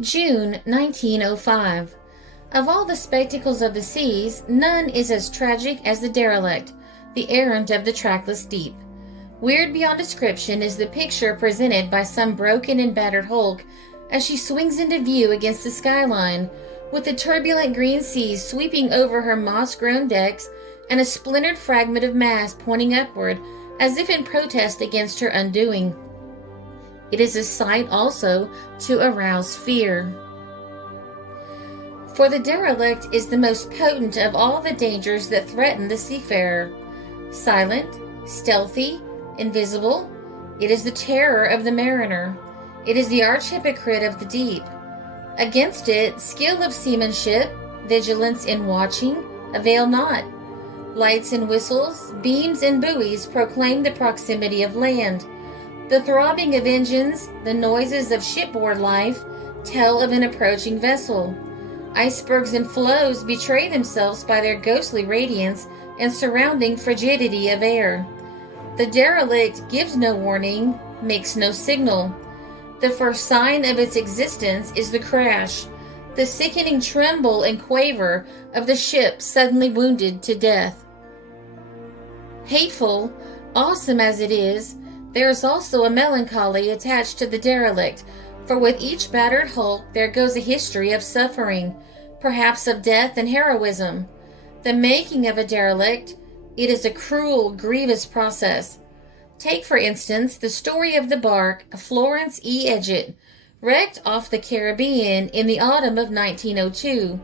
June 1905. Of all the spectacles of the seas, none is as tragic as the derelict, the errand of the trackless deep. Weird beyond description is the picture presented by some broken and battered hulk as she swings into view against the skyline, with the turbulent green seas sweeping over her moss-grown decks and a splintered fragment of mast pointing upward as if in protest against her undoing. It is a sight also to arouse fear. For the derelict is the most potent of all the dangers that threaten the seafarer. Silent, stealthy, invisible, it is the terror of the mariner. It is the arch-hypocrite of the deep. Against it, skill of seamanship, vigilance in watching, avail not. Lights and whistles, beams and buoys proclaim the proximity of land. The throbbing of engines, the noises of shipboard life, tell of an approaching vessel. Icebergs and floes betray themselves by their ghostly radiance and surrounding frigidity of air. The derelict gives no warning, makes no signal. The first sign of its existence is the crash, the sickening tremble and quaver of the ship suddenly wounded to death. Hateful, awesome as it is, there is also a melancholy attached to the derelict, for with each battered hulk there goes a history of suffering, perhaps of death and heroism. The making of a derelict, it is a cruel, grievous process. Take, for instance, the story of the bark Florence E, wrecked off the Caribbean in the autumn of 1902.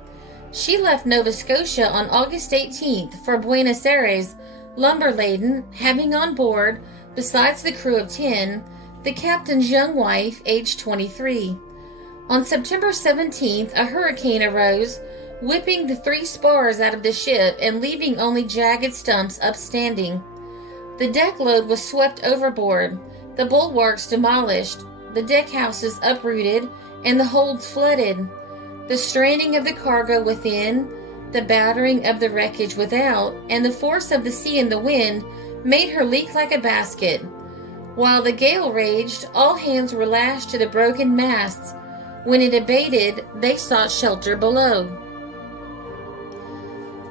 She left Nova Scotia on August 18th for Buenos Aires, lumber-laden, having on board, besides the crew of 10, the captain's young wife, aged 23. On September 17th, a hurricane arose, whipping the 3 spars out of the ship and leaving only jagged stumps upstanding. The deck load was swept overboard, the bulwarks demolished, the deck houses uprooted, and the holds flooded. The straining of the cargo within, the battering of the wreckage without, and the force of the sea and the wind made her leak like a basket. While the gale raged, all hands were lashed to the broken masts. When it abated, they sought shelter below.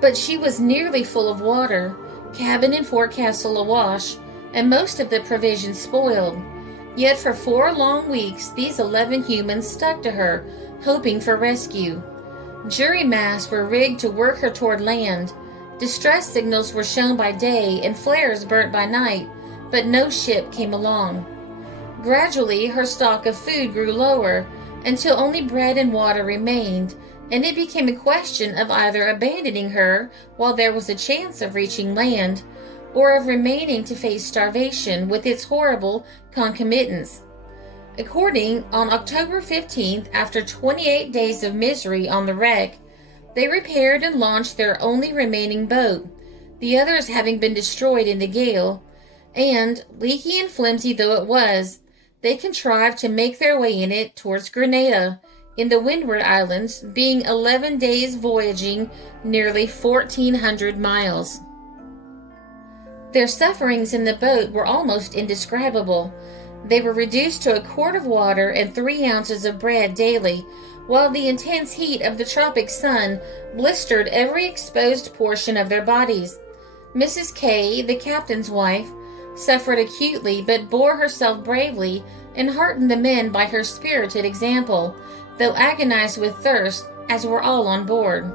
But she was nearly full of water, cabin and forecastle awash, and most of the provisions spoiled. Yet for 4 long weeks these 11 humans stuck to her, hoping for rescue. Jury masts were rigged to work her toward land. Distress signals were shown by day and flares burnt by night, but no ship came along. Gradually her stock of food grew lower, until only bread and water remained, and it became a question of either abandoning her while there was a chance of reaching land, or of remaining to face starvation with its horrible concomitants. According, on October 15th, after 28 days of misery on the wreck, they repaired and launched their only remaining boat, the others having been destroyed in the gale, and, leaky and flimsy though it was, they contrived to make their way in it towards Grenada, in the Windward Islands, being 11 days voyaging nearly 1,400 miles. Their sufferings in the boat were almost indescribable. They were reduced to a quart of water and 3 ounces of bread daily, while the intense heat of the tropic sun blistered every exposed portion of their bodies. Mrs. K, the captain's wife, suffered acutely but bore herself bravely and heartened the men by her spirited example, though agonized with thirst, as were all on board.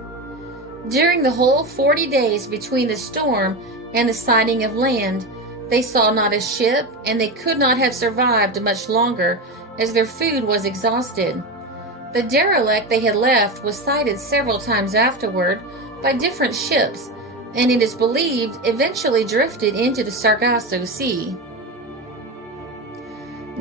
During the whole 40 days between the storm and the sighting of land, they saw not a ship, and they could not have survived much longer, as their food was exhausted. The derelict they had left was sighted several times afterward by different ships, and it is believed eventually drifted into the Sargasso Sea.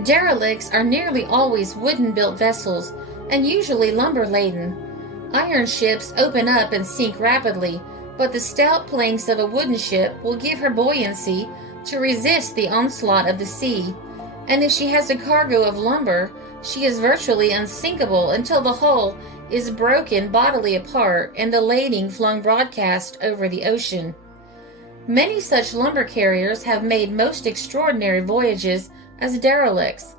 Derelicts are nearly always wooden-built vessels, and usually lumber-laden. Iron ships open up and sink rapidly, but the stout planks of a wooden ship will give her buoyancy to resist the onslaught of the sea, and if she has a cargo of lumber, she is virtually unsinkable until the hull is broken bodily apart and the lading flung broadcast over the ocean. Many such lumber carriers have made most extraordinary voyages as derelicts.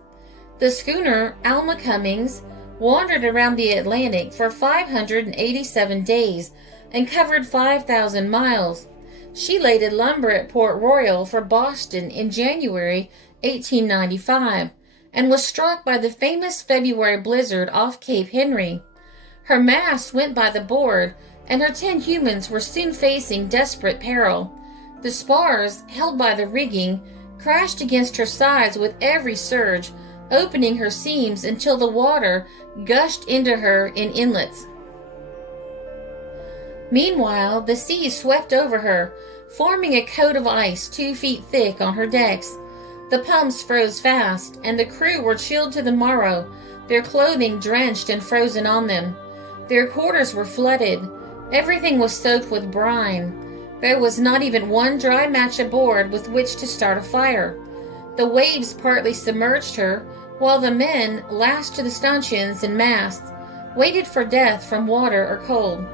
The schooner Alma Cummings, wandered around the Atlantic for 587 days and covered 5,000 miles. She laded lumber at Port Royal for Boston in January 1895 and was struck by the famous February blizzard off Cape Henry. Her mast went by the board, and her 10 humans were soon facing desperate peril. The spars, held by the rigging, crashed against her sides with every surge, opening her seams until the water gushed into her in inlets. Meanwhile, the sea swept over her, forming a coat of ice 2 feet thick on her decks. The pumps froze fast, and the crew were chilled to the marrow, their clothing drenched and frozen on them. Their quarters were flooded. Everything was soaked with brine. There was not even one dry match aboard with which to start a fire. The waves partly submerged her, while the men, lashed to the stanchions and masts, waited for death from water or cold.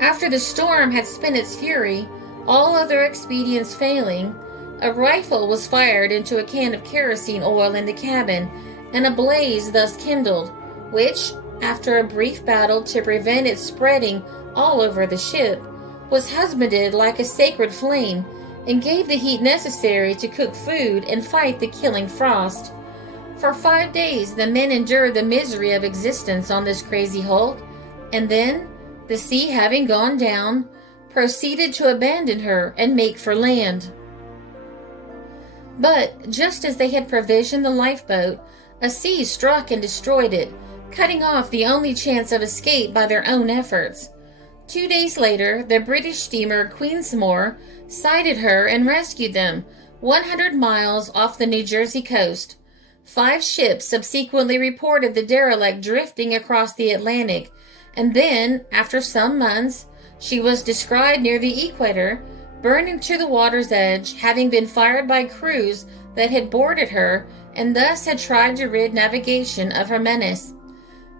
After the storm had spent its fury, all other expedients failing, a rifle was fired into a can of kerosene oil in the cabin, and a blaze thus kindled, which, after a brief battle to prevent its spreading all over the ship, was husbanded like a sacred flame and gave the heat necessary to cook food and fight the killing frost. For 5 days the men endured the misery of existence on this crazy hulk, and then, the sea having gone down, proceeded to abandon her and make for land. But just as they had provisioned the lifeboat, a sea struck and destroyed it, cutting off the only chance of escape by their own efforts. 2 days later, the British steamer Queensmore sighted her and rescued them 100 miles off the New Jersey coast. 5 ships subsequently reported the derelict drifting across the Atlantic, and then, after some months, she was descried near the equator, burning to the water's edge, having been fired by crews that had boarded her and thus had tried to rid navigation of her menace.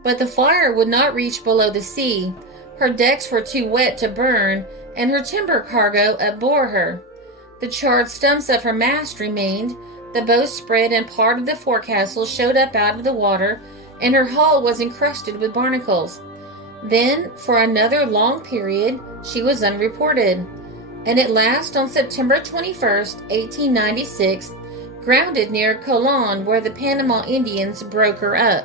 But the fire would not reach below the sea. Her decks were too wet to burn, and her timber cargo upbore her. The charred stumps of her mast remained, the bowsprit and part of the forecastle showed up out of the water, and her hull was encrusted with barnacles. Then, for another long period, she was unreported, and at last on September 21st, 1896, grounded near Colon, where the Panama Indians broke her up.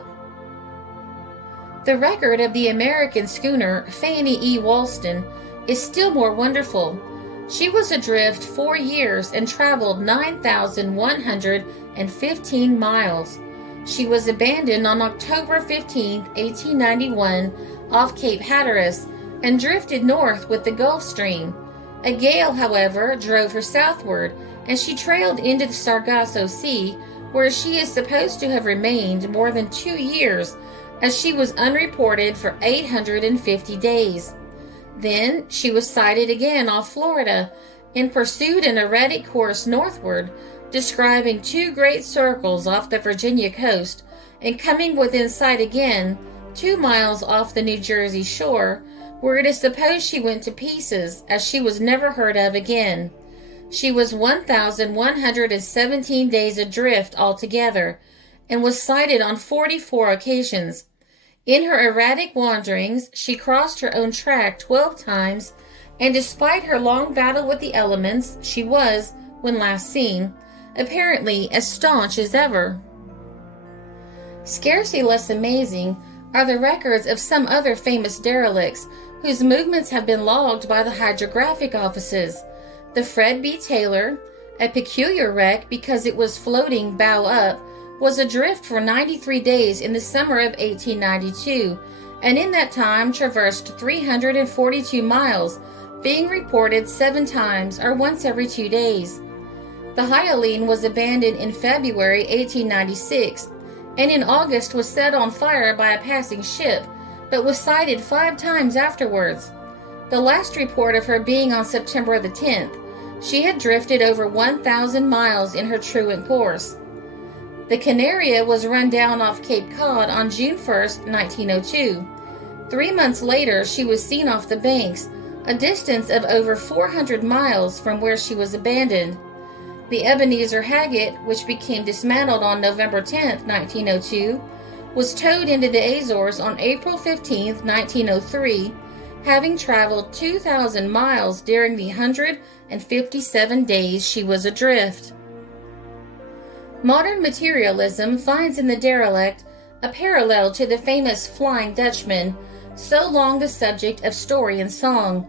The record of the American schooner Fanny E. Walston is still more wonderful. She was adrift 4 years and traveled 9,115 miles. She was abandoned on October 15, 1891, off Cape Hatteras, and drifted north with the Gulf Stream. A gale, however, drove her southward, and she trailed into the Sargasso Sea, where she is supposed to have remained more than 2 years, as she was unreported for 850 days. Then she was sighted again off Florida and pursued an erratic course northward, describing 2 great circles off the Virginia coast, and coming within sight again 2 miles off the New Jersey shore, where it is supposed she went to pieces, as she was never heard of again. She was 1,117 days adrift altogether, and was sighted on 44 occasions. In her erratic wanderings, she crossed her own track 12 times, and despite her long battle with the elements, she was, when last seen, apparently as staunch as ever. Scarcely less amazing are the records of some other famous derelicts whose movements have been logged by the hydrographic offices. The Fred B. Taylor, a peculiar wreck because it was floating bow up, was adrift for 93 days in the summer of 1892, and in that time traversed 342 miles, being reported 7 times or once every 2 days. The Hyalene was abandoned in February 1896, and in August was set on fire by a passing ship, but was sighted 5 times afterwards. The last report of her being on September the 10th. She had drifted over 1,000 miles in her truant course. The Canaria was run down off Cape Cod on June 1st, 1902. 3 months later, she was seen off the banks, a distance of over 400 miles from where she was abandoned. The Ebenezer Haggett, which became dismantled on November 10th, 1902, was towed into the Azores on April 15, 1903, having traveled 2,000 miles during the 157 days she was adrift. Modern materialism finds in the derelict a parallel to the famous Flying Dutchman, so long the subject of story and song.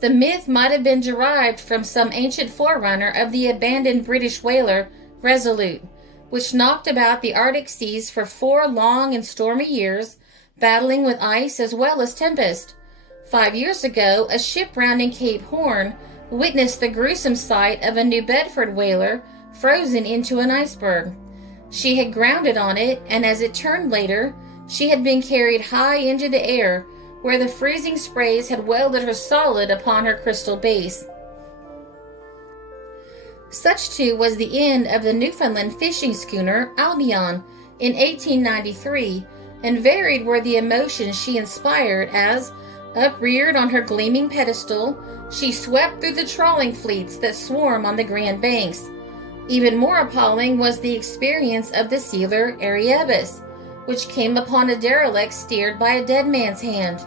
The myth might have been derived from some ancient forerunner of the abandoned British whaler Resolute, which knocked about the Arctic seas for 4 long and stormy years, battling with ice as well as tempest. 5 years ago, a ship rounding Cape Horn witnessed the gruesome sight of a New Bedford whaler frozen into an iceberg. She had grounded on it, and as it turned later, she had been carried high into the air, where the freezing sprays had welded her solid upon her crystal base. Such too was the end of the Newfoundland fishing schooner Albion in 1893, and varied were the emotions she inspired as, upreared on her gleaming pedestal, she swept through the trawling fleets that swarm on the Grand Banks. Even more appalling was the experience of the sealer Erebus, which came upon a derelict steered by a dead man's hand.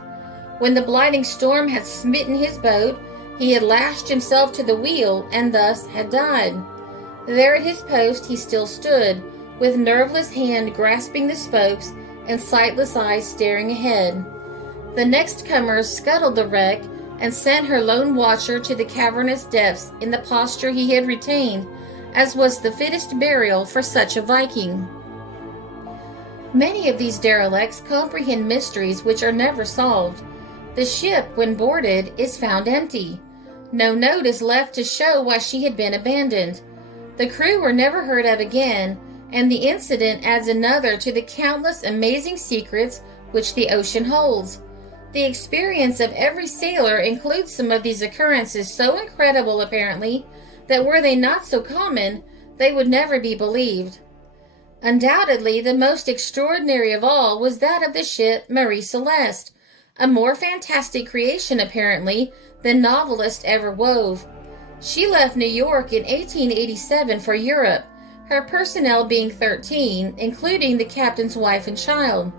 When the blighting storm had smitten his boat, he had lashed himself to the wheel and thus had died. There at his post he still stood, with nerveless hand grasping the spokes and sightless eyes staring ahead. The next comers scuttled the wreck and sent her lone watcher to the cavernous depths in the posture he had retained, as was the fittest burial for such a Viking. Many of these derelicts comprehend mysteries which are never solved. The ship, when boarded, is found empty. No note is left to show why she had been abandoned. The crew were never heard of again, and the incident adds another to the countless amazing secrets which the ocean holds. The experience of every sailor includes some of these occurrences so incredible, apparently, that were they not so common, they would never be believed. Undoubtedly, the most extraordinary of all was that of the ship Mary Celeste, a more fantastic creation, apparently, than novelist ever wove. She left New York in 1887 for Europe, her personnel being 13, including the captain's wife and child.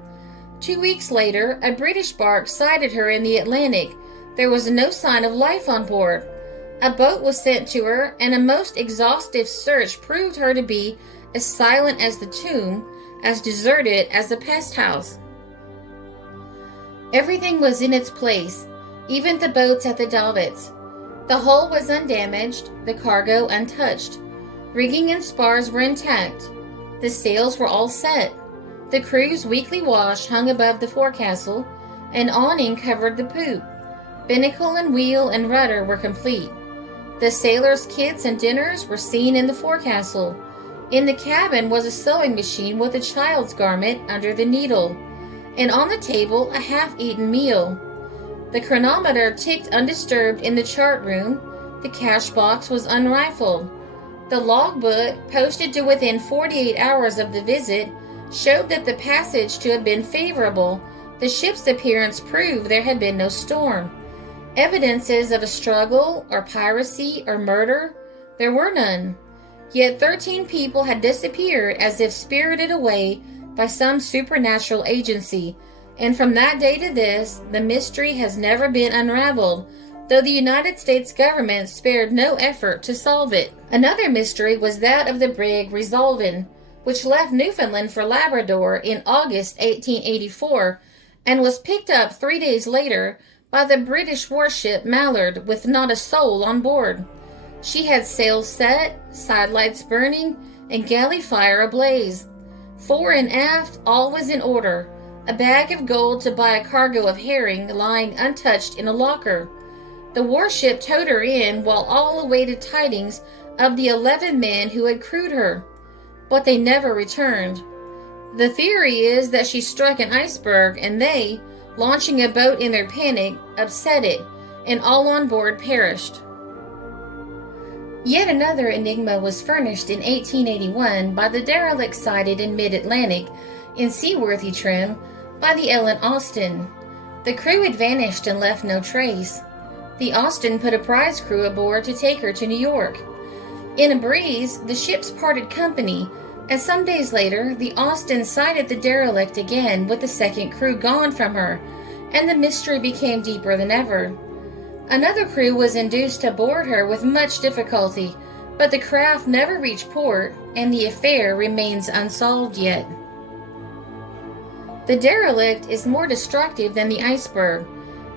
2 weeks later, a British bark sighted her in the Atlantic. There was no sign of life on board. A boat was sent to her, and a most exhaustive search proved her to be as silent as the tomb, as deserted as the pest house. Everything was in its place, even the boats at the davits. The hull was undamaged, the cargo untouched. Rigging and spars were intact. The sails were all set. The crew's weekly wash hung above the forecastle. An awning covered the poop. Binnacle and wheel and rudder were complete. The sailors' kits and dinners were seen in the forecastle. In the cabin was a sewing machine with a child's garment under the needle, and on the table a half-eaten meal. The chronometer ticked undisturbed in the chart room. The cash box was unrifled. The logbook, posted to within 48 hours of the visit, showed that the passage to have been favorable. The ship's appearance proved there had been no storm. Evidences of a struggle or piracy or murder, there were none. Yet 13 people had disappeared as if spirited away by some supernatural agency, and from that day to this, the mystery has never been unraveled, though the United States government spared no effort to solve it. Another mystery was that of the brig Resolven, which left Newfoundland for Labrador in August 1884 and was picked up 3 days later by the British warship Mallard with not a soul on board. She had sails set, sidelights burning, and galley fire ablaze. Fore and aft, all was in order. A bag of gold to buy a cargo of herring lying untouched in a locker. The warship towed her in while all awaited tidings of the 11 men who had crewed her, but they never returned. The theory is that she struck an iceberg and they, launching a boat in their panic, upset it, and all on board perished. Yet another enigma was furnished in 1881 by the derelict sighted in mid-Atlantic, in seaworthy trim, by the Ellen Austin. The crew had vanished and left no trace. The Austin put a prize crew aboard to take her to New York. In a breeze, the ships parted company, And some days later, the Austin sighted the derelict again with the second crew gone from her, and the mystery became deeper than ever. Another crew was induced to board her with much difficulty, but the craft never reached port, and the affair remains unsolved yet. The derelict is more destructive than the iceberg.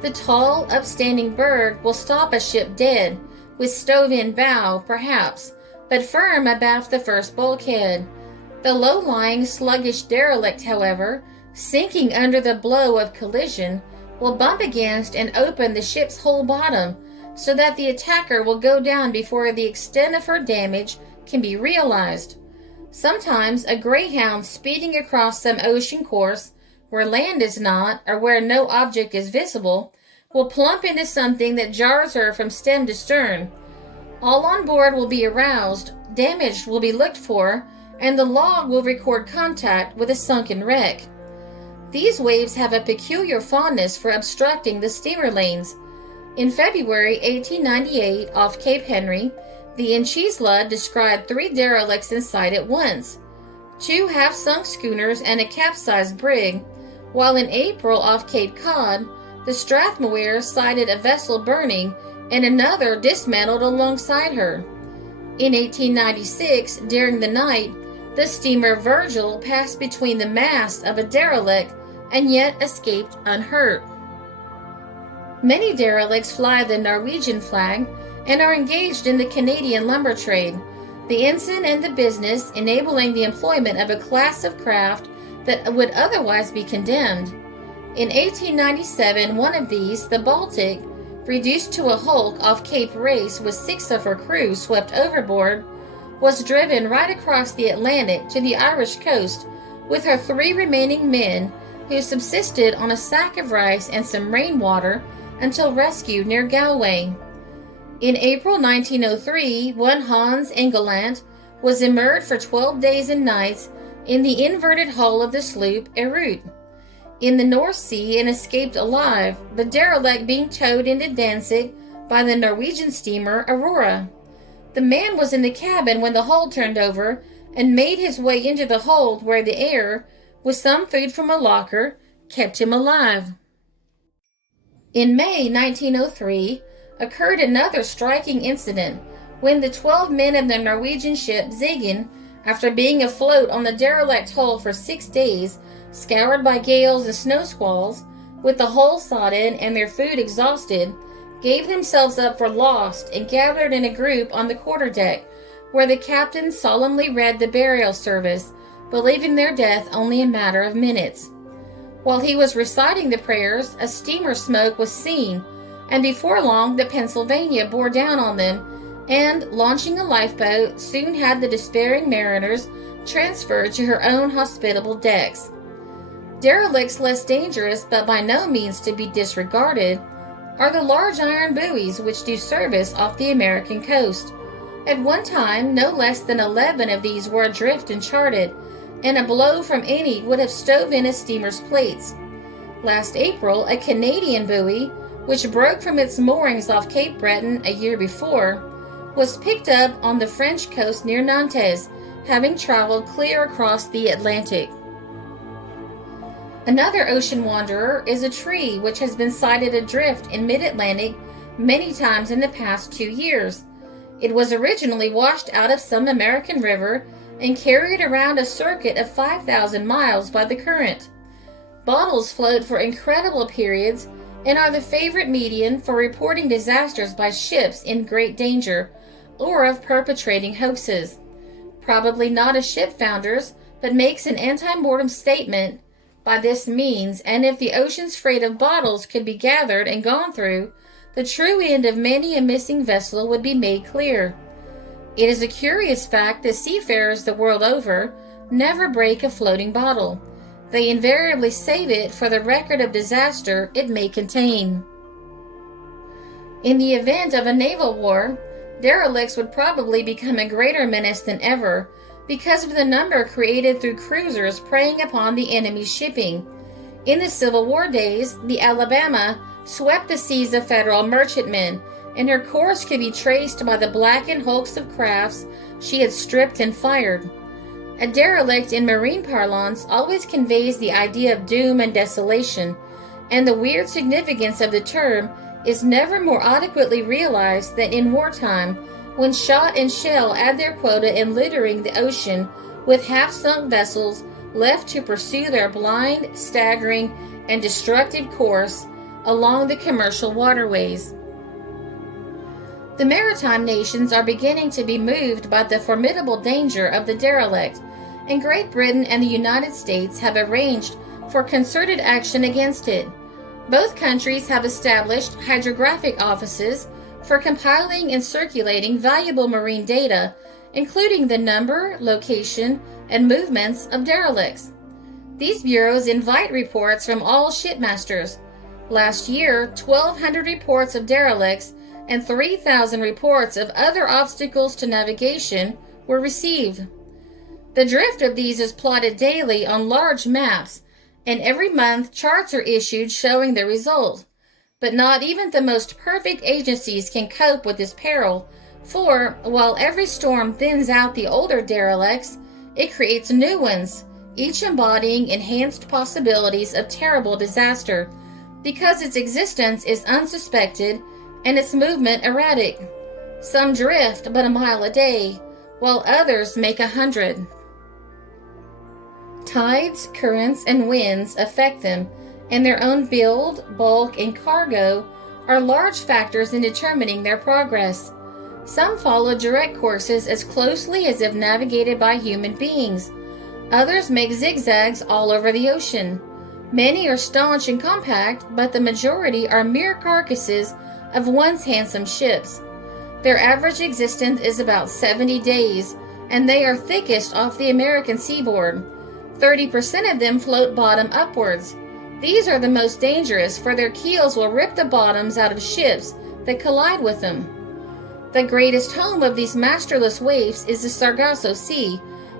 The tall, upstanding berg will stop a ship dead, with stove-in bow, perhaps, but firm abaft the first bulkhead. The low-lying, sluggish derelict, however, sinking under the blow of collision, will bump against and open the ship's whole bottom, so that the attacker will go down before the extent of her damage can be realized. Sometimes a greyhound speeding across some ocean course, where land is not, or where no object is visible, will plump into something that jars her from stem to stern. All on board will be aroused, damage will be looked for, and the log will record contact with a sunken wreck. These waves have a peculiar fondness for obstructing the steamer lanes. In February 1898, off Cape Henry, the Inchisla described 3 derelicts in sight at once, 2 half-sunk schooners and a capsized brig, while in April off Cape Cod, the Strathmore sighted a vessel burning and another dismantled alongside her. In 1896, during the night, the steamer Virgil passed between the masts of a derelict and yet escaped unhurt. Many derelicts fly the Norwegian flag and are engaged in the Canadian lumber trade, the ensign and the business enabling the employment of a class of craft that would otherwise be condemned. In 1897, one of these, the Baltic, reduced to a hulk off Cape Race with 6 of her crew swept overboard, was driven right across the Atlantic to the Irish coast with her 3 remaining men, who subsisted on a sack of rice and some rainwater until rescued near Galway. In April 1903, one Hans Engeland was immersed for 12 days and nights in the inverted hull of the sloop Erut in the North Sea and escaped alive, the derelict being towed into Danzig by the Norwegian steamer Aurora. The man was in the cabin when the hull turned over and made his way into the hold, where the air, with some food from a locker, kept him alive. In May 1903 occurred another striking incident when the 12 men of the Norwegian ship Ziegen, after being afloat on the derelict hull for 6 days, scoured by gales and snow squalls, with the hull sodden and their food exhausted, gave themselves up for lost and gathered in a group on the quarterdeck, where the captain solemnly read the burial service, believing their death only a matter of minutes. While he was reciting the prayers, a steamer smoke was seen, and before long the Pennsylvania bore down on them, and, launching a lifeboat, soon had the despairing mariners transferred to her own hospitable decks. Derelicts less dangerous, but by no means to be disregarded, are the large iron buoys which do service off the American coast. At one time, no less than 11 of these were adrift and charted, and a blow from any would have stove in a steamer's plates. Last April, a Canadian buoy, which broke from its moorings off Cape Breton a year before, was picked up on the French coast near Nantes, having traveled clear across the Atlantic. Another ocean wanderer is a tree which has been sighted adrift in mid-Atlantic many times in the past 2 years. It was originally washed out of some American river and carried around a circuit of 5,000 miles by the current. Bottles float for incredible periods and are the favorite medium for reporting disasters by ships in great danger or of perpetrating hoaxes. Probably not a ship founders, but makes an ante-mortem statement by this means, and if the ocean's freight of bottles could be gathered and gone through, the true end of many a missing vessel would be made clear. It is a curious fact that seafarers the world over never break a floating bottle. They invariably save it for the record of disaster it may contain. In the event of a naval war, derelicts would probably become a greater menace than ever, because of the number created through cruisers preying upon the enemy's shipping. In the Civil War days, the Alabama swept the seas of Federal merchantmen, and her course could be traced by the blackened hulks of crafts she had stripped and fired. A derelict in marine parlance always conveys the idea of doom and desolation, and the weird significance of the term is never more adequately realized than in wartime, when shot and shell add their quota in littering the ocean with half-sunk vessels left to pursue their blind, staggering, and destructive course along the commercial waterways. The maritime nations are beginning to be moved by the formidable danger of the derelict, and Great Britain and the United States have arranged for concerted action against it. Both countries have established hydrographic offices for compiling and circulating valuable marine data, including the number, location, and movements of derelicts. These bureaus invite reports from all shipmasters. Last year, 1,200 reports of derelicts and 3,000 reports of other obstacles to navigation were received. The drift of these is plotted daily on large maps, and every month charts are issued showing the result. But not even the most perfect agencies can cope with this peril, for while every storm thins out the older derelicts, it creates new ones, each embodying enhanced possibilities of terrible disaster, because its existence is unsuspected and its movement erratic. Some drift but a mile a day, while others make 100. Tides, currents, and winds affect them, and their own build, bulk, and cargo are large factors in determining their progress. Some follow direct courses as closely as if navigated by human beings. Others make zigzags all over the ocean. Many are staunch and compact, but the majority are mere carcasses of once handsome ships. Their average existence is about 70 days, and they are thickest off the American seaboard. 30% of them float bottom upwards. These are the most dangerous, for their keels will rip the bottoms out of ships that collide with them. The greatest home of these masterless waifs is the Sargasso Sea,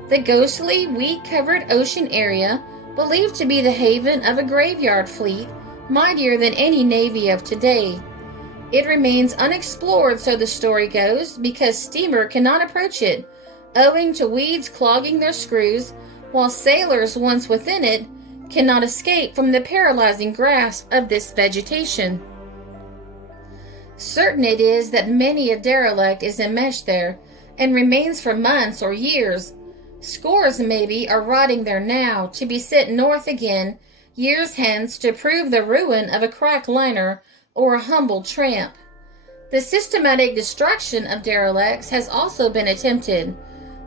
the ghostly, weed-covered ocean area believed to be the haven of a graveyard fleet mightier than any navy of today. It remains unexplored, so the story goes, because steamer cannot approach it, owing to weeds clogging their screws, while sailors once within it cannot escape from the paralyzing grasp of this vegetation. Certain it is that many a derelict is enmeshed there, and remains for months or years. Scores, maybe, are rotting there now, to be sent north again, years hence, to prove the ruin of a cracked liner or a humble tramp. The systematic destruction of derelicts has also been attempted.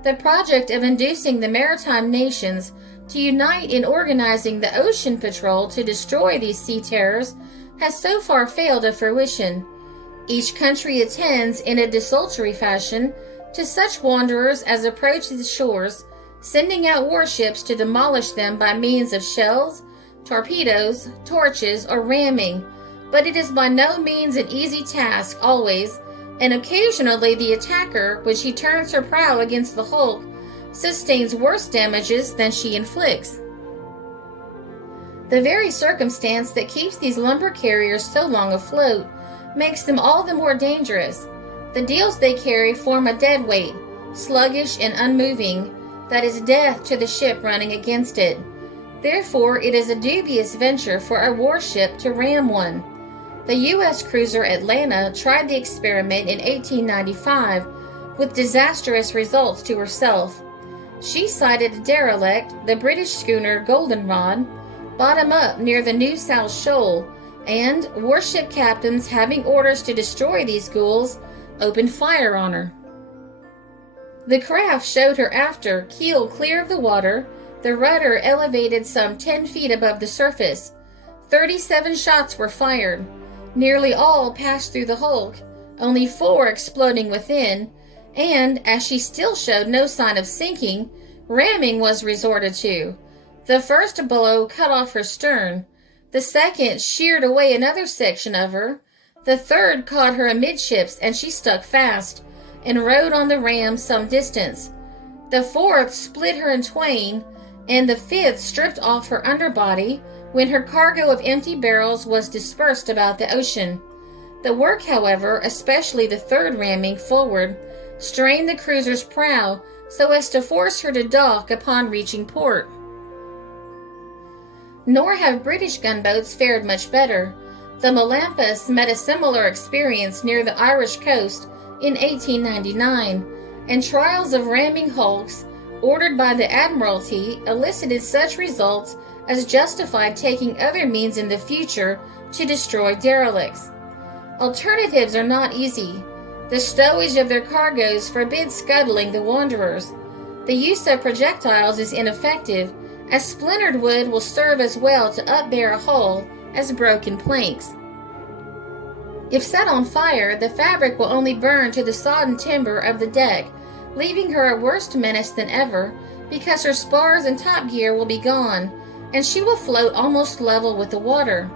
The project of inducing the maritime nations to unite in organizing the ocean patrol to destroy these sea terrors has so far failed to fruition. Each country attends in a desultory fashion to such wanderers as approach the shores, sending out warships to demolish them by means of shells, torpedoes, torches, or ramming, but it is by no means an easy task always, and occasionally the attacker, when she turns her prow against the hulk, sustains worse damages than she inflicts. The very circumstance that keeps these lumber carriers so long afloat makes them all the more dangerous. The deals they carry form a dead weight, sluggish and unmoving, that is death to the ship running against it. Therefore, it is a dubious venture for a warship to ram one. The U.S. cruiser Atlanta tried the experiment in 1895 with disastrous results to herself. She sighted a derelict, the British schooner Goldenrod, bottom up near the New South Shoal, and warship captains, having orders to destroy these ghouls, opened fire on her. The craft showed her after, keel clear of the water, the rudder elevated some 10 feet above the surface. 37 shots were fired. Nearly all passed through the hulk, only 4 exploding within, and, as she still showed no sign of sinking, ramming was resorted to. The first blow cut off her stern. The second sheared away another section of her. The third caught her amidships, and she stuck fast, and rode on the ram some distance. The fourth split her in twain, and the fifth stripped off her underbody, when her cargo of empty barrels was dispersed about the ocean. The work, however, especially the third ramming forward, strained the cruiser's prow so as to force her to dock upon reaching port. Nor have British gunboats fared much better. The Melampus met a similar experience near the Irish coast in 1899, and trials of ramming hulks ordered by the Admiralty elicited such results as justified taking other means in the future to destroy derelicts. Alternatives are not easy. The stowage of their cargoes forbids scuttling the wanderers. The use of projectiles is ineffective, as splintered wood will serve as well to upbear a hull as broken planks. If set on fire, the fabric will only burn to the sodden timber of the deck, leaving her a worse menace than ever, because her spars and top gear will be gone, and she will float almost level with the water.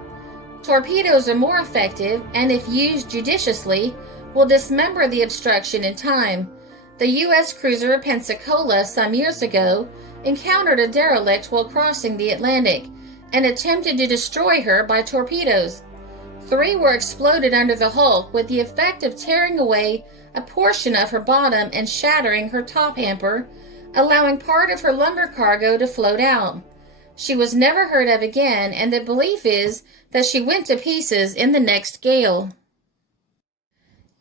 Torpedoes are more effective, and if used judiciously, will dismember the obstruction in time. The U.S. cruiser Pensacola some years ago encountered a derelict while crossing the Atlantic and attempted to destroy her by torpedoes. 3 were exploded under the hulk, with the effect of tearing away a portion of her bottom and shattering her top hamper, allowing part of her lumber cargo to float out. She was never heard of again, and the belief is that she went to pieces in the next gale.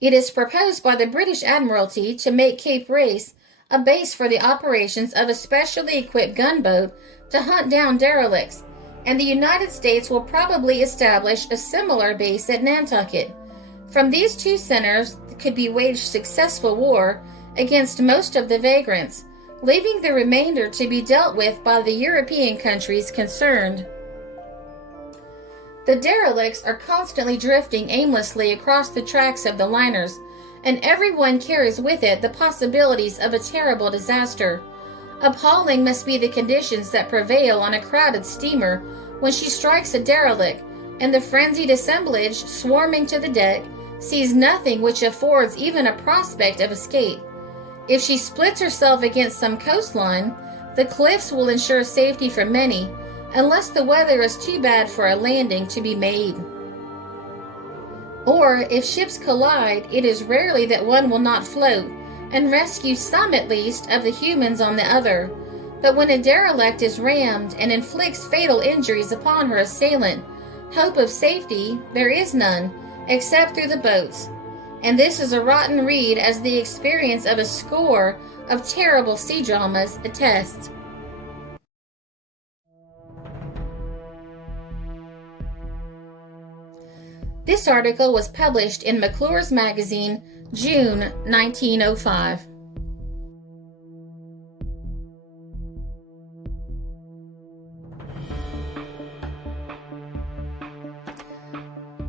It is proposed by the British Admiralty to make Cape Race a base for the operations of a specially equipped gunboat to hunt down derelicts, and the United States will probably establish a similar base at Nantucket. From these 2 centers could be waged successful war against most of the vagrants, leaving the remainder to be dealt with by the European countries concerned. The derelicts are constantly drifting aimlessly across the tracks of the liners, and everyone carries with it the possibilities of a terrible disaster. Appalling must be the conditions that prevail on a crowded steamer when she strikes a derelict, and the frenzied assemblage, swarming to the deck, sees nothing which affords even a prospect of escape. If she splits herself against some coastline, the cliffs will ensure safety for many, unless the weather is too bad for a landing to be made. Or, if ships collide, it is rarely that one will not float, and rescue some at least of the humans on the other. But when a derelict is rammed and inflicts fatal injuries upon her assailant, hope of safety there is none, except through the boats. And this is a rotten read, as the experience of a score of terrible sea dramas attests. This article was published in McClure's Magazine, June 1905.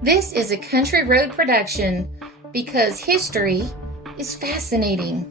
This is a Country Road production, because history is fascinating.